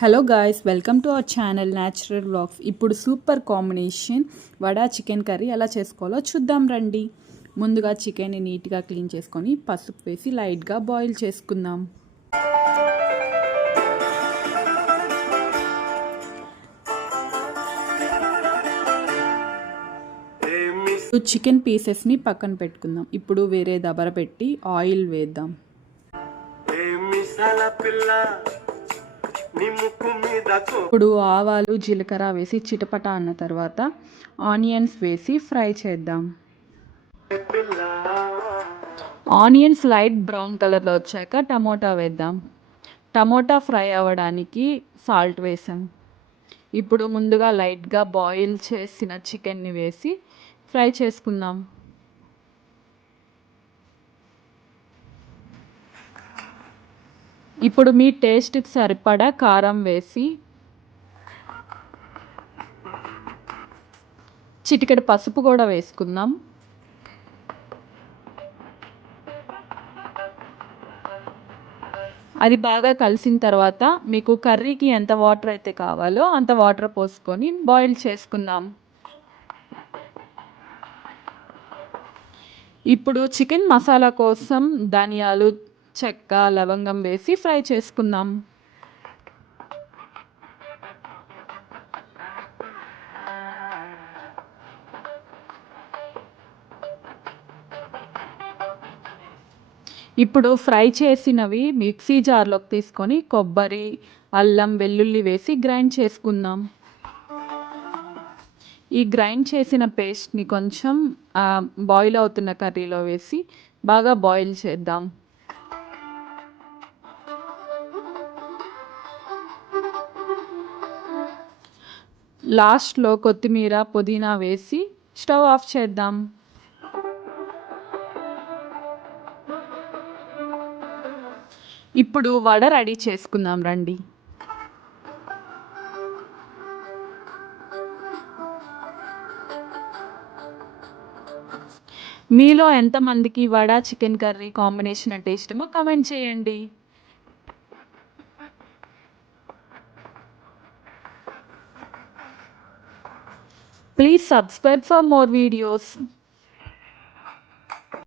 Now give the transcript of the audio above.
Hello guys, welcome to our channel natural vlogs. ఇప్పుడు super combination vada chicken curry ఎలా చేసుకోవాలో చూద్దాం రండి. ముందుగా చికెన్ని నీట్గా క్లీన్ చేసుకొని పసుపు వేసి లైట్గా బాయిల్ చేసుకుందాం. చికెన్ పీసెస్ని పక్కన పెట్టుకుందాం. ఇప్పుడు వేరే దబర పెట్టి ఆయిల్ వేద్దాం. ఇప్పుడు ఆవాలు జీలకర్ర వేసి చిటపట అన్న తర్వాత ఆనియన్స్ వేసి ఫ్రై చేద్దాం. ఆనియన్స్ లైట్ బ్రౌన్ కలర్లో వచ్చాక టమోటా వేద్దాం. టమోటా ఫ్రై అవ్వడానికి సాల్ట్ వేసాం. ఇప్పుడు ముందుగా లైట్గా బాయిల్ చేసిన చికెన్ని వేసి ఫ్రై చేసుకుందాం. ఇప్పుడు మీ టేస్ట్కి సరిపడా కారం వేసి చిటికెడు పసుపు కూడా వేసుకుందాం. అది బాగా కలిసిన తర్వాత మీకు కర్రీకి ఎంత వాటర్ అయితే కావాలో అంత వాటర్ పోసుకొని బాయిల్ చేసుకుందాం. ఇప్పుడు చికెన్ మసాలా కోసం ధనియాలు, చెక్క, లవంగం వేసి ఫ్రై చేసుకుందాం. ఇప్పుడు ఫ్రై చేసినవి మిక్సీ జార్లోకి తీసుకొని కొబ్బరి, అల్లం, వెల్లుల్లి వేసి గ్రైండ్ చేసుకుందాం. ఈ గ్రైండ్ చేసిన పేస్ట్ని కొంచెం బాయిల్ అవుతున్న కర్రీలో వేసి బాగా బాయిల్ చేద్దాం. లాస్ట్లో కొత్తిమీర, పుదీనా వేసి స్టవ్ ఆఫ్ చేద్దాం. ఇప్పుడు వడ రెడీ చేసుకుందాం రండి. మీలో ఎంతమందికి వడ చికెన్ కర్రీ కాంబినేషన్ అంటే ఇష్టమో కామెంట్ చేయండి. Please subscribe for more videos.